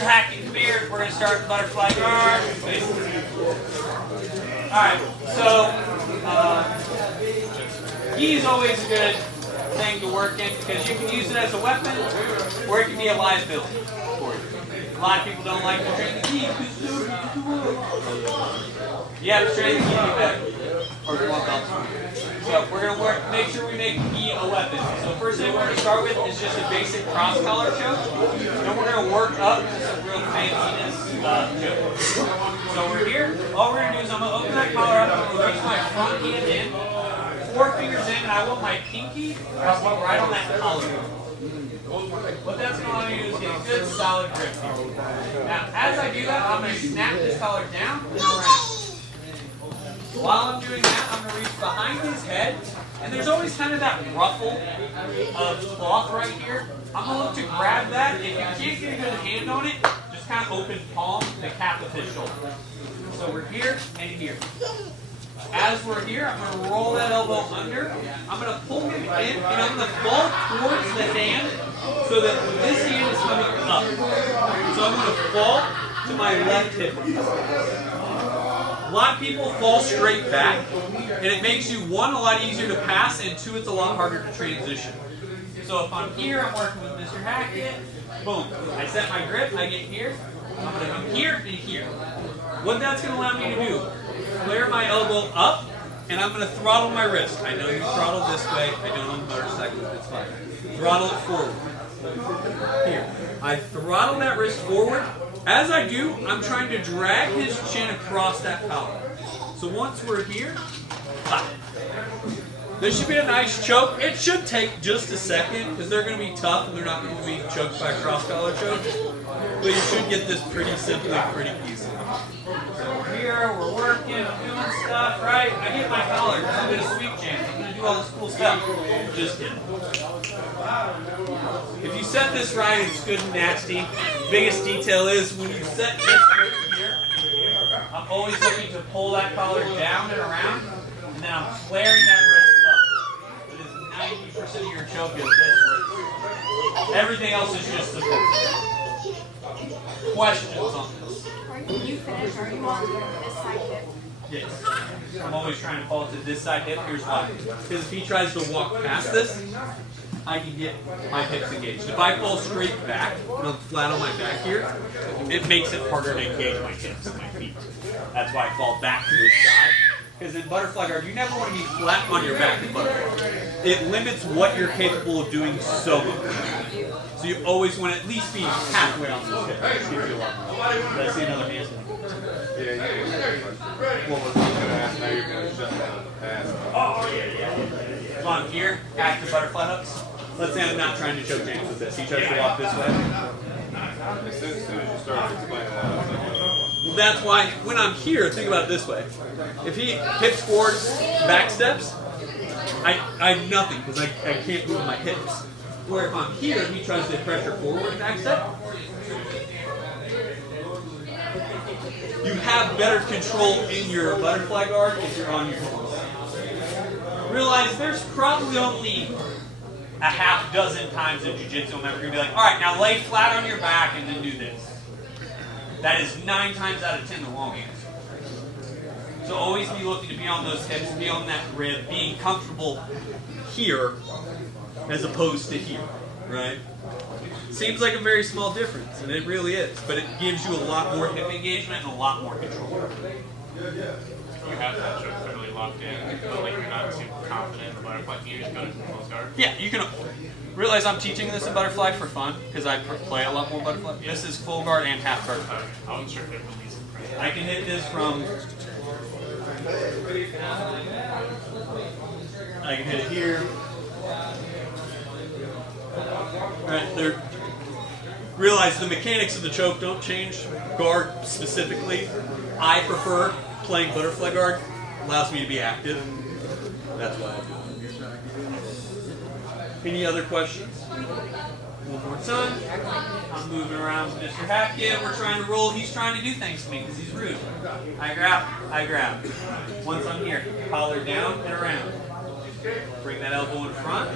Mr. Hackett, come here. We're going to start butterfly guard. Alright, so gi is always a good thing to work in because you can use it as a weapon or it can be a liability for you. A lot of people don't like to train the gi because you have to train the gi to be better. Or you want belts. So we're going to make sure we make gi a weapon. So first thing we're going to start with is just a basic cross collar choke. Then we're going to work up to some real fanciness choke. So we're here. All we're going to do is I'm going to open that collar up. I'm going to reach my front hand in, 4 fingers in, and I want my pinky right on that collar. What that's going to allow me to do is get a good solid grip here. Now, as I do that, I'm going to snap this collar down and around. While I'm doing that, I'm going to reach behind his head, and there's always kind of that ruffle of cloth right here. I'm going to look to grab that. If you can't get a good hand on it, just kind of open palm the cap of his shoulder. So we're here and here. As we're here, I'm going to roll that elbow under. I'm going to pull him in, and I'm going to fall towards the hand so that this hand is coming up. So I'm going to fall to my left hip. A lot of people fall straight back, and it makes you, one, a lot easier to pass, and two, it's a lot harder to transition. So if I'm here, I'm working with Mr. Hackett, boom. I set my grip, I get here, I'm going to come here and here. What that's going to allow me to do, flare my elbow up, and I'm going to throttle my wrist. I know you throttle this way, I don't own motorcycles, it's fine. Throttle it forward. Here. I throttle that wrist forward. As I do, I'm trying to drag his chin across that collar. So once we're here, pop. This should be a nice choke. It should take just a second because they're going to be tough and they're not going to be choked by a cross collar choke. But you should get this pretty simply, pretty easily. So we're here, we're working, I'm doing stuff, right? I get my collar, I'm going to sweep jams, I'm going to do all this cool stuff. Just kidding. If you set this right, it's good and nasty. Biggest detail is when you set this right here, I'm always looking to pull that collar down and around, and then I'm flaring that wrist up. It is 90% of your choke is this wrist. Everything else is just support. Questions on this? When you finish, are you on this side hip? Yes. I'm always trying to fall to this side hip. Here's why. Because if he tries to walk past this, I can get my hips engaged. If I fall straight back and I'm flat on my back here, it makes it harder to engage my hips and my feet. That's why I fall back to this side. Because in butterfly guard, you never want to be flat on your back in butterfly. It limits what you're capable of doing so much. So you always want to at least be halfway on this hip. Gives you a lot more. Did I see another hand? Yeah, what was I going to ask? Now you're going to shut down the pass. Oh, yeah. So I'm here, active butterfly hooks. Let's say I'm not trying to choke James with this. He tries to walk this way. As soon as you started explaining that, I was like, Well, that's why when I'm here, think about it this way. If he hips forward, back steps, I have nothing because I can't move my hips. Where if I'm here, he tries to pressure forward, back step. You have better control in your butterfly guard if you're on your toes. Realize there's probably only a half dozen times in jiu-jitsu I'm ever going to be like, all right, now lay flat on your back and then do this. That is 9 times out of 10 the wrong answer. So always be looking to be on those hips, be on that rib, being comfortable here as opposed to here, right? Seems like a very small difference, and it really is, but it gives you a lot more hip engagement and a lot more control. You have that choke fairly locked in, but like you're not too confident in the butterfly. Can you just go to close guard? Yeah, you can realize I'm teaching this in butterfly for fun because I play a lot more butterfly. This is full guard and half guard. I wasn't sure if it released it. I can hit this from. I can hit it here. Right there. Realize the mechanics of the choke don't change. Guard specifically, I prefer playing butterfly guard. Allows me to be active. That's why I do it. Any other questions? One more time. I'm moving around with Mr. Hackett. We're trying to roll. He's trying to do things to me because he's rude. I grab. Once I'm here, collar down and around. Bring that elbow in front.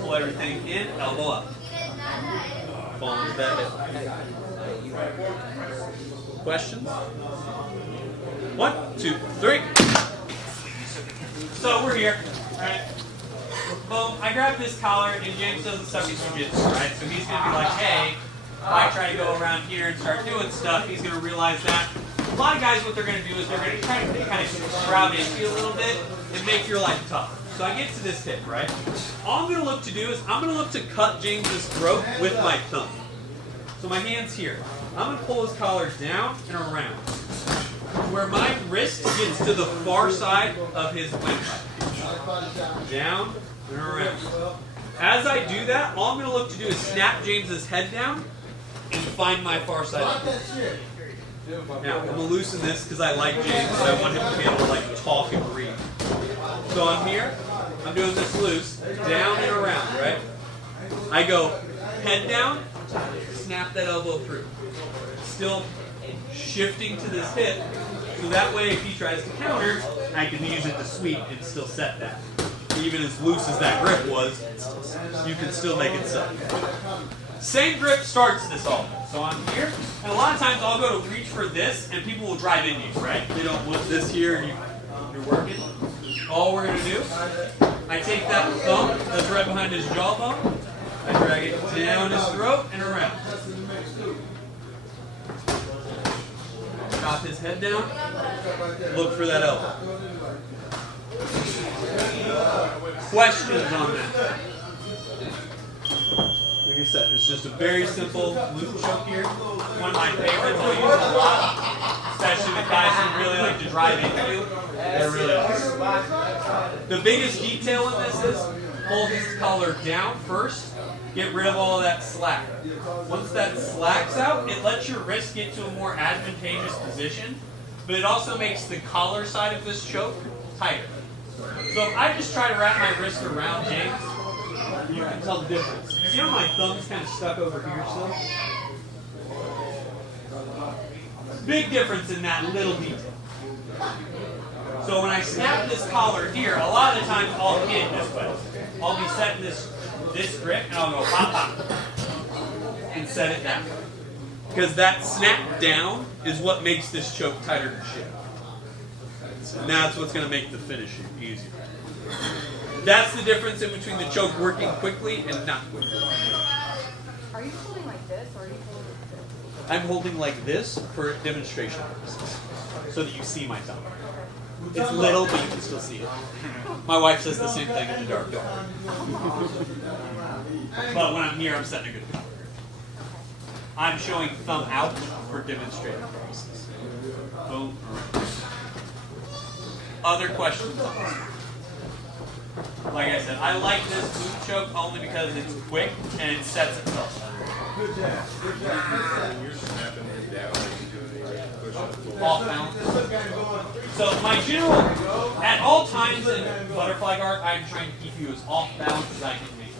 Pull everything in. Elbow up. Fall into that hip. Questions? 1, 2, 3. So we're here, right? Boom, I grab this collar and James doesn't stuff his jujitsu, right? So he's gonna be like, hey, if I try to go around here and start doing stuff, he's gonna realize that. A lot of guys, what they're gonna do is they're gonna try to kind of crowd into you a little bit and make your life tough. So I get to this hip, right? All I'm gonna look to do is I'm gonna look to cut James's throat with my thumb. So my hand's here. I'm gonna pull his collar down and around, where my wrist gets to the far side of his windpipe. Down and around. As I do that, all I'm going to look to do is snap James's head down and find my far side. Now, I'm going to loosen this because I like James, but I want him to be able to like talk and breathe. So I'm here, I'm doing this loose, down and around, right? I go head down, snap that elbow through. Still shifting to this hip, so that way if he tries to counter, I can use it to sweep and still set that. Even as loose as that grip was, you can still make it set. Same grip starts this all. So I'm here, and a lot of times I'll go to reach for this, and people will drive into you, right? They don't want this here, and you're working. All we're going to do, I take that thumb that's right behind his jawbone, I drag it down his throat and around. Drop his head down, look for that elbow. Questions on that? Like I said, it's just a very simple loop choke here. One of my favorites I'll use a lot, especially with guys who really like to drive into you. They're really awesome. The biggest detail in this is hold his collar down first, get rid of all of that slack. Once that slack's out, it lets your wrist get to a more advantageous position, but it also makes the collar side of this choke tighter. So if I just try to wrap my wrist around James, you can tell the difference. See how my thumb's kind of stuck over here still? Big difference in that little detail. So when I snap this collar here, a lot of the times I'll hit it this way. I'll be setting this grip and I'll go pop, pop, and set it down. Because that snap down is what makes this choke tighter than shit. And that's what's going to make the finish easier. That's the difference in between the choke working quickly and not quickly. Are you holding like this or are you holding like this? I'm holding like this for demonstration purposes, so that you see my thumb. It's little, but you can still see it. My wife says the same thing in the dark. But when I'm here, I'm setting a good collar. I'm showing thumb out for demonstrative purposes. Boom. Other questions on this? Like I said, I like this boot choke only because it's quick and it sets itself up. Off balance. So my general, at all times in butterfly guard, I'm trying to keep you as off balance as I can make it.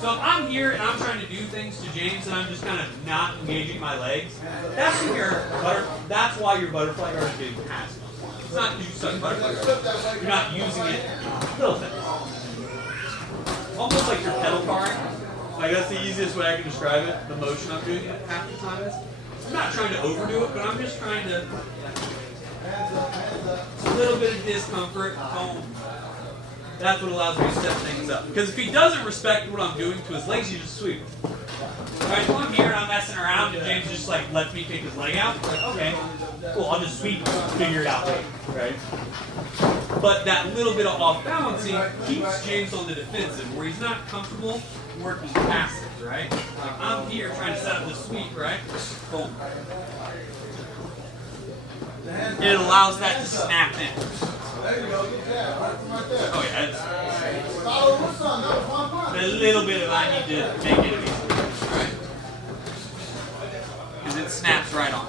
So if I'm here and I'm trying to do things to James and I'm just kind of not engaging my legs, that's why your butterfly guard is getting passed. It's not because you suck butterfly guard. You're not using it. Little things. Almost like you're pedal carring. Like that's the easiest way I can describe it. The motion I'm doing it half the time is. I'm not trying to overdo it, but I'm just trying to. It's a little bit of discomfort. That's what allows me to set things up. Because if he doesn't respect what I'm doing to his legs, you just sweep him. Right, so I'm here and I'm messing around, and James just like lets me take his leg out. Like, okay, cool, I'll just sweep and figure it out later, right? But that little bit of off balancing keeps James on the defensive, where he's not comfortable working passive, right? Like I'm here trying to set up the sweep, right? Boom. And it allows that to snap in. Oh yeah, it's a little bit of I need to make it easy, right? Because it snaps right on.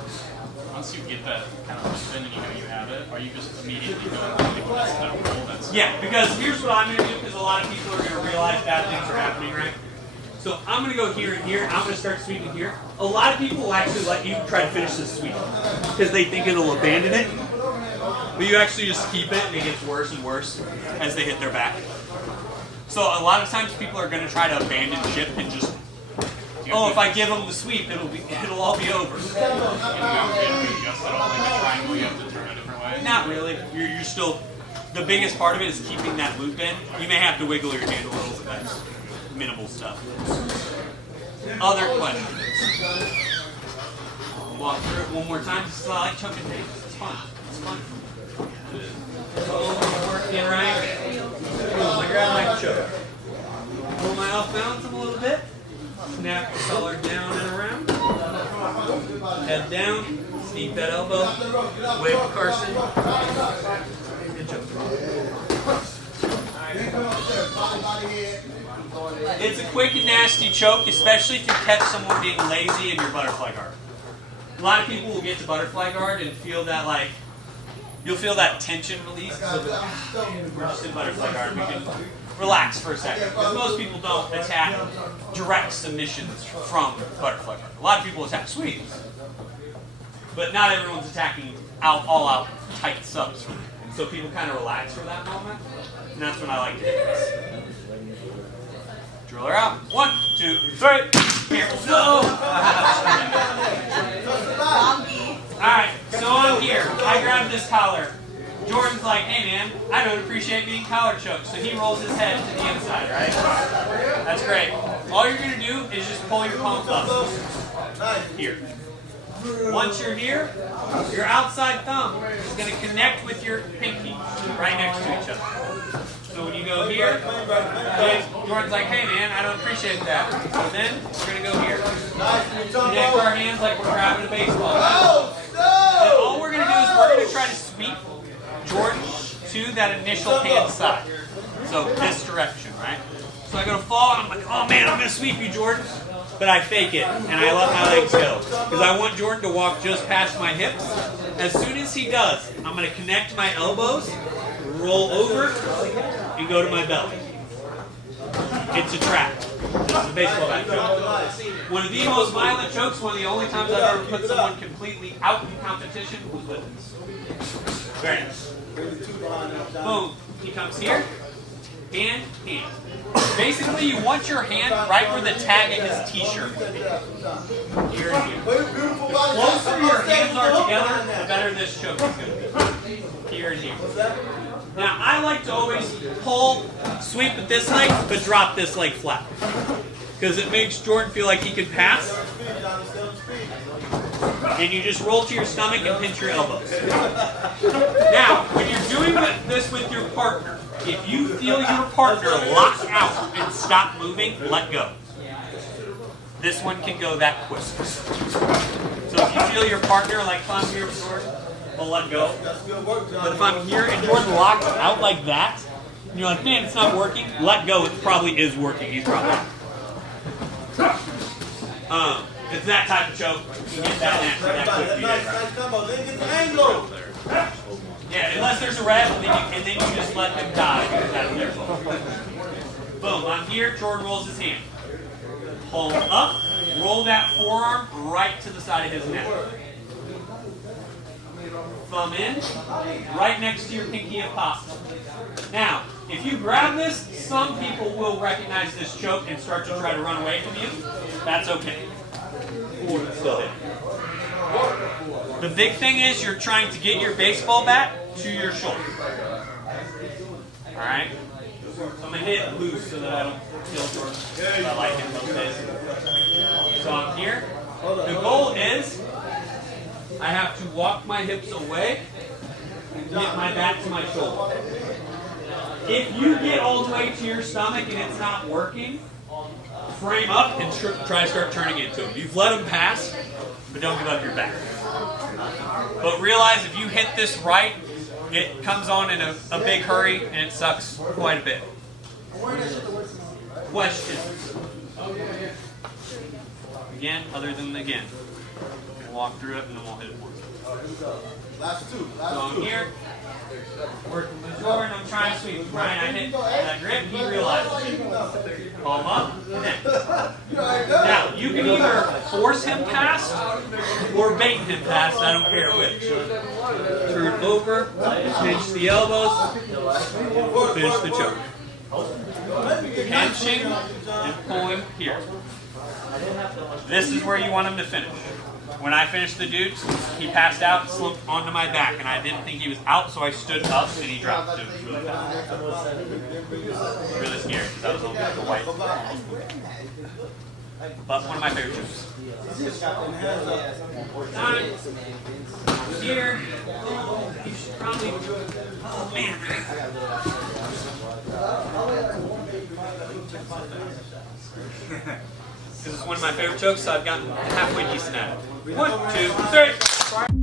Once you get that kind of spin and you know you have it, are you just immediately going to that roll? Yeah, because here's what I'm going to do, because a lot of people are going to realize bad things are happening, right? So I'm going to go here and here, and I'm going to start sweeping here. A lot of people will actually let you try to finish this sweep, because they think it'll abandon it. But you actually just keep it, and it gets worse and worse as they hit their back. So a lot of times people are going to try to abandon ship and just, you oh, if I give him the sweep, it'll all be over. You don't get to adjust it all like a triangle. You have to turn a different way. Not really. You're still. The biggest part of it is keeping that loop in. You may have to wiggle your hand a little, but that's minimal stuff. Other questions? Walk through it one more time. Just I like choking tape. It's fun. It's fun. Working right. I grab my choke. Pull my off balance a little bit. Snap the collar down and around. Head down. Sneak that elbow. Wave to Carson. And choke. It's a quick and nasty choke, especially if you catch someone being lazy in your butterfly guard. A lot of people will get to butterfly guard and feel that like, you'll feel that tension release. So we're just in butterfly guard. We can relax for a second. Because most people don't attack direct submissions from butterfly guard. A lot of people attack sweeps. But not everyone's attacking all out tight subs. So people kind of relax for that moment. And that's when I like to do this. Drill her out. 1, 2, 3. Here. No! Alright, so I'm here. I grab this collar. Jordan's like, hey man, I don't appreciate being collar choked. So he rolls his head to the inside, right? That's great. All you're going to do is just pull your palms up. Here. Once you're here, your outside thumb is going to connect with your pinky right next to each other. So when you go here, Jordan's like, hey man, I don't appreciate that. So then we're going to go here. Connect our hands like we're grabbing a baseball. And all we're going to do is we're going to try to sweep Jordan to that initial hand side. So this direction, right? So I go to fall and I'm like, oh man, I'm going to sweep you, Jordan. But I fake it, and I let my legs go. Because I want Jordan to walk just past my hips. As soon as he does, I'm going to connect my elbows, roll over, and go to my belly. It's a trap. It's a baseball bat choke. One of the most violent chokes, one of the only times I've ever put someone completely out in competition was with this. Very nice. Boom. He comes here. Hand, hand. Basically, you want your hand right where the tag of his t-shirt would be. Here and here. The closer your hands are together, the better this choke is going to be. Here and here. Now, I like to always pull, sweep with this leg, but drop this leg flat. Because it makes Jordan feel like he can pass. And you just roll to your stomach and pinch your elbows. Now, when you're doing this with your partner, if you feel your partner lock out and stop moving, let go. This one can go that quick. So if you feel your partner, like if I'm here with Jordan, I'll let go. But if I'm here and Jordan locks out like that, and you're like, man, it's not working, let go. It probably is working. He's probably. It's that type of choke. You get that quick. Yeah, unless there's a red, and then you just let them die because that's their fault. Boom, I'm here, Jordan rolls his hand. Hold up, roll that forearm right to the side of his neck. Thumb in, right next to your pinky if possible. Now, if you grab this, some people will recognize this choke and start to try to run away from you. That's okay. Still hit. The big thing is you're trying to get your baseball bat to your shoulder. Alright? So I'm going to hit it loose so that I don't kill Jordan. I like it those days. So I'm here. The goal is I have to walk my hips away and get my bat to my shoulder. If you get all the way to your stomach and it's not working, frame up and try to start turning into him. You've let him pass, but don't give up your back. But realize if you hit this right, it comes on in a big hurry and it sucks quite a bit. Questions? Again, other than again. We'll walk through it and then we'll hit it once. Last two. So I'm here, working with Jordan, I'm trying to sweep. Right, I hit that grip, he realizes it. Palm up, connect. Now, you can either force him past or bait him past, I don't care which. Turn over, pinch the elbows, finish the choke. Pinching and pulling here. This is where you want him to finish. When I finished the dude, he passed out and slumped onto my back, and I didn't think he was out, so I stood up and he dropped. It was really bad. Really scary because I was on the white. But one of my favorite jokes. Here, you should probably. Oh man. This is one of my favorite jokes, so I've gotten halfway decent at it. 1, 2, 3.